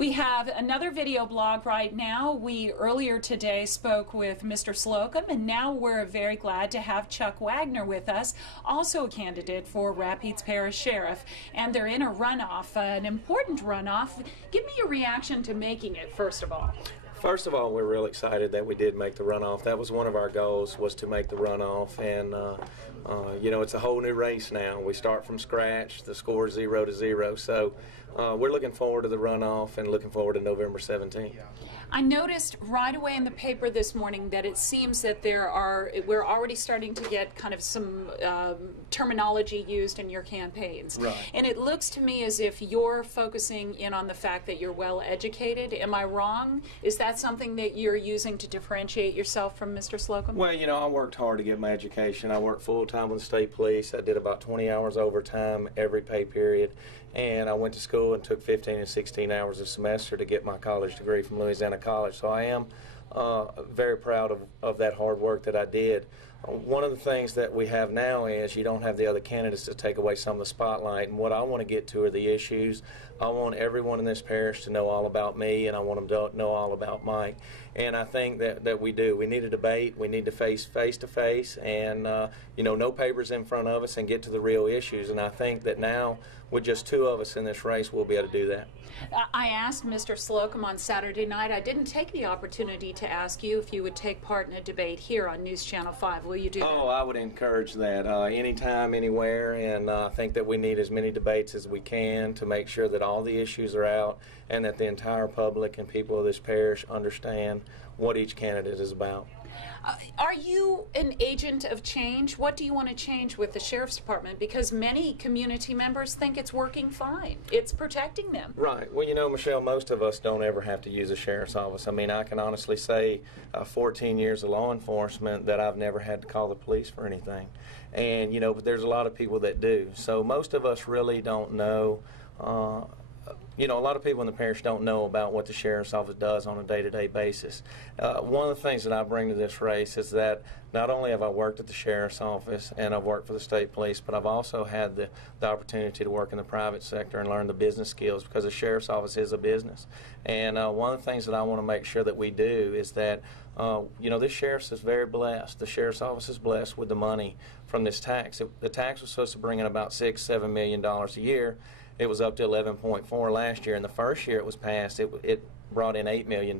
We have another video blog right now. We earlier today spoke with Mr. Slocum, and now we're very glad to have Chuck Wagner with us, also a candidate for Rapides Parish Sheriff. And they're in a runoff, an important runoff. Give me your reaction to making it, first of all. First of all, we're real excited that we did make the runoff. That was one of our goals, was to make the runoff. And, you know, it's a whole new race now. We start from scratch. The score is 0-0. So we're looking forward to the runoff and looking forward to November 17th. I noticed right away in the paper this morning that it seems that we're already starting to get kind of some terminology used in your campaigns. Right. And it looks to me as if you're focusing in on the fact that you're well educated. Am I wrong? Is that something that you're using to differentiate yourself from Mr. Slocum? Well, you know, I worked hard to get my education. I worked full-time with the state police. I did about 20 hours overtime every pay period. And I went to school and took 15 and 16 hours a semester to get my college degree from Louisiana College. So I am very proud of that hard work that I did. One of the things that we have now is you don't have the other candidates to take away some of the spotlight. And what I want to get to are the issues. I want everyone in this parish to know all about me, and I want them to know all about Mike. And I think that we do. We need a debate. We need to face to face, and you know, no papers in front of us, and get to the real issues. And I think that now, with just two of us in this race, we'll be able to do that. I asked Mr. Slocum on Saturday night. I didn't take the opportunity to ask you if you would take part in a debate here on News Channel 5. Will you do that? Oh, I would encourage that anytime, anywhere, and I think that we need as many debates as we can to make sure that all the issues are out and that the entire public and people of this parish understand what each candidate is about. Are you an agent of change? What do you want to change with the Sheriff's Department? Because many community members think it's working fine. It's protecting them. Right. Well, you know, Michelle, most of us don't ever have to use a sheriff's office. I mean, I can honestly say 14 years of law enforcement that I've never had to call the police for anything. And, you know, but there's a lot of people that do. So most of us really don't know. You know, a lot of people in the parish don't know about what the sheriff's office does on a day-to-day basis. One of the things that I bring to this race is that not only have I worked at the sheriff's office and I've worked for the state police, but I've also had the opportunity to work in the private sector and learn the business skills, because the sheriff's office is a business. And one of the things that I want to make sure that we do is that, you know, this sheriff's is very blessed. The sheriff's office is blessed with the money from this tax. The tax was supposed to bring in about $6-7 million a year. It was up to 11.4 last year, and the first year it was passed, it brought in $8 million.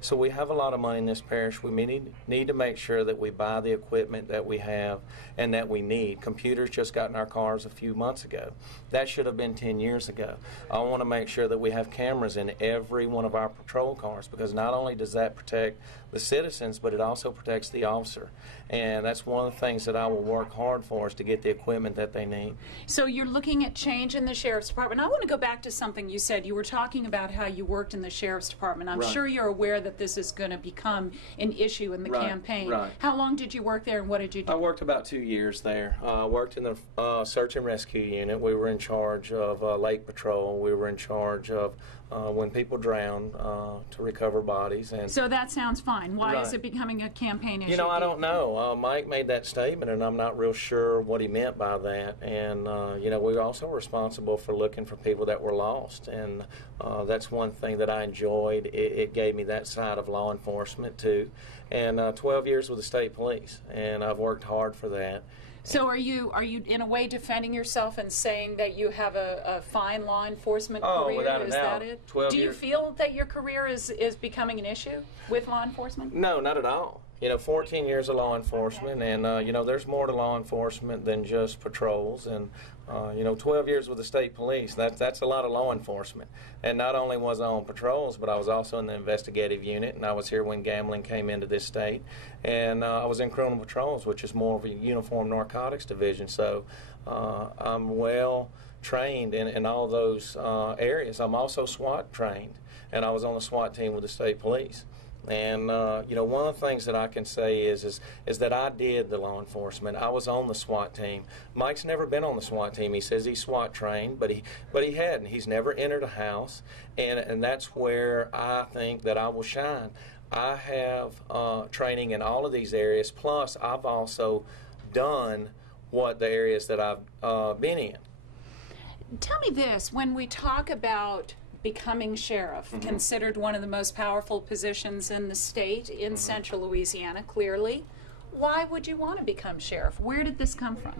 So we have a lot of money in this parish. We need to make sure that we buy the equipment that we have and that we need. Computers just got in our cars a few months ago. That should have been 10 years ago. I want to make sure that we have cameras in every one of our patrol cars, because not only does that protect the citizens, but it also protects the officer. And that's one of the things that I will work hard for, is to get the equipment that they need. So you're looking at change in the Sheriff's Department. I want to go back to something you said. You were talking about how you worked in the Sheriff's Department. I'm sure you're aware that this is going to become an issue in the campaign. Right. How long did you work there, and what did you do? I worked about 2 years there. I worked in the search and rescue unit. We were in charge of lake patrol. We were in charge of when people drown, to recover bodies. And so that sounds fine. Why is it becoming a campaign issue? You know, I don't know. Mike made that statement, and I'm not real sure what he meant by that. And, you know, we were also responsible for looking for people that were lost. And that's one thing that I enjoyed. It gave me that side of law enforcement, too. And 12 years with the state police, and I've worked hard for that. So are you in a way defending yourself and saying that you have a fine law enforcement career? Without a is doubt. that it? 12 Do you years. feel that your career is becoming an issue with law enforcement? No, not at all. You know, 14 years of law enforcement, and, you know, there's more to law enforcement than just patrols. And, you know, 12 years with the state police, that's a lot of law enforcement. And not only was I on patrols, but I was also in the investigative unit, and I was here when gambling came into this state. And I was in criminal patrols, which is more of a uniform narcotics division. So I'm well trained in all those areas. I'm also SWAT trained, and I was on the SWAT team with the state police. And, you know, one of the things that I can say is that I did the law enforcement. I was on the SWAT team. Mike's never been on the SWAT team. He says he's SWAT trained, but he hadn't. He's never entered a house, and that's where I think that I will shine. I have training in all of these areas, plus I've also done what the areas that I've been in. Tell me this, when we talk about becoming sheriff, considered one of the most powerful positions in the state, in central Louisiana, clearly. Why would you want to become sheriff? Where did this come from?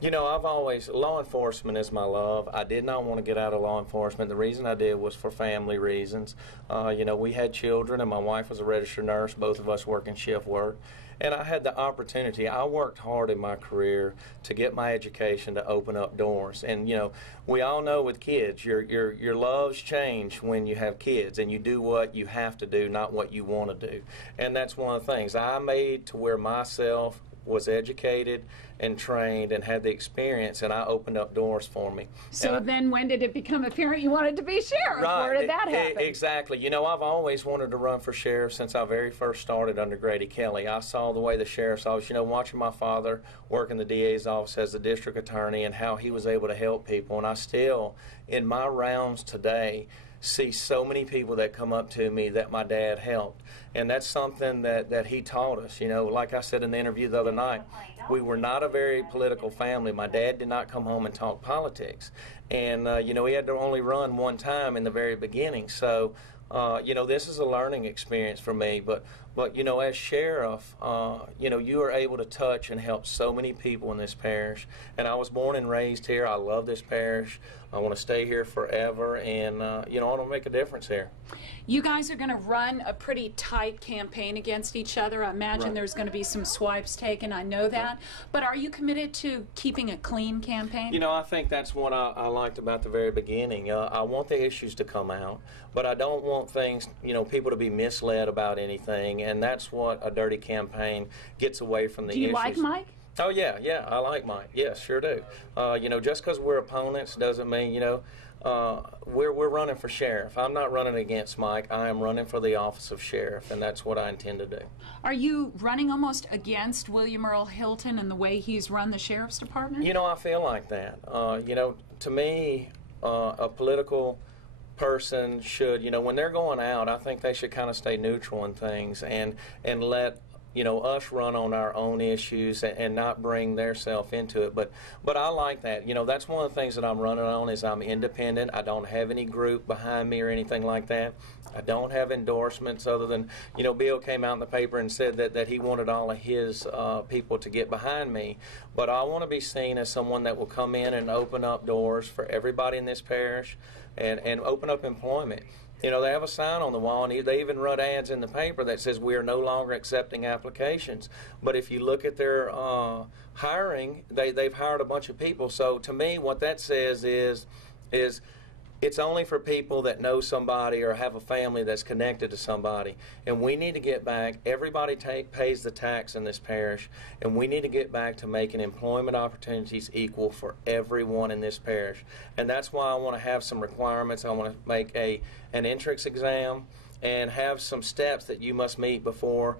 You know, I've always, law enforcement is my love. I did not want to get out of law enforcement. The reason I did was for family reasons. You know, we had children, and my wife was a registered nurse, both of us working shift work. And I had the opportunity. I worked hard in my career to get my education to open up doors. And, you know, we all know with kids, your loves change when you have kids, and you do what you have to do, not what you want to do. And that's one of the things I made to where myself was educated and trained and had the experience, and I opened up doors for me. So then when did it become apparent you wanted to be sheriff? Right, Where did that happen? Exactly. You know, I've always wanted to run for sheriff since I very first started under Grady Kelly. I saw the way the sheriff's office, you know, watching my father work in the DA's office as the district attorney and how he was able to help people. And I still, in my rounds today, see so many people that come up to me that my dad helped. And that's something that he taught us. You know, like I said in the interview the other night, we were not a very political family. My dad did not come home and talk politics. And, you know, he had to only run one time in the very beginning. So, you know, this is a learning experience for me. But you know, as sheriff, you know, you are able to touch and help so many people in this parish. And I was born and raised here. I love this parish. I want to stay here forever, and you know, I want to make a difference here. You guys are going to run a pretty tight campaign against each other. I imagine there's going to be some swipes taken. I know that. But are you committed to keeping a clean campaign? You know, I think that's what I liked about the very beginning. I want the issues to come out, but I don't want things, you know, people to be misled about anything, and that's what a dirty campaign gets away from the issues. Do you like Mike? Oh, yeah, I like Mike. Yes, sure do. You know, just because we're opponents doesn't mean, you know, we're running for sheriff. I'm not running against Mike. I am running for the office of sheriff, and that's what I intend to do. Are you running almost against William Earl Hilton and the way he's run the sheriff's department? You know, I feel like that. You know, to me, a political person should, you know, when they're going out, I think they should kind of stay neutral in things and let, you know, us run on our own issues and not bring their self into it. But I like that. You know, that's one of the things that I'm running on is I'm independent. I don't have any group behind me or anything like that. I don't have endorsements other than, you know, Bill came out in the paper and said that he wanted all of his people to get behind me. But I want to be seen as someone that will come in and open up doors for everybody in this parish and open up employment. You know, they have a sign on the wall, and they even run ads in the paper that says we are no longer accepting applications. But if you look at their hiring, they've hired a bunch of people. So to me, what that says is it's only for people that know somebody or have a family that's connected to somebody. And we need to get back. Everybody pays the tax in this parish, and we need to get back to making employment opportunities equal for everyone in this parish. And that's why I want to have some requirements. I want to make an entrance exam and have some steps that you must meet before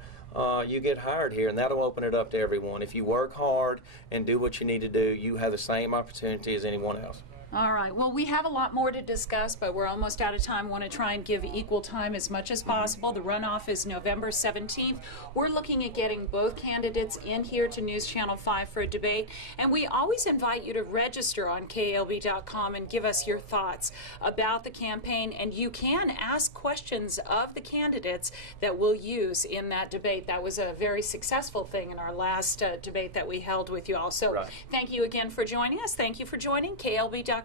you get hired here, and that'll open it up to everyone. If you work hard and do what you need to do, you have the same opportunity as anyone else. All right. Well, we have a lot more to discuss, but we're almost out of time. We want to try and give equal time as much as possible. The runoff is November 17th. We're looking at getting both candidates in here to News Channel 5 for a debate, and we always invite you to register on KALB.com and give us your thoughts about the campaign, and you can ask questions of the candidates that we'll use in that debate. That was a very successful thing in our last debate that we held with you all. So thank you again for joining us. Thank you for joining KALB.com.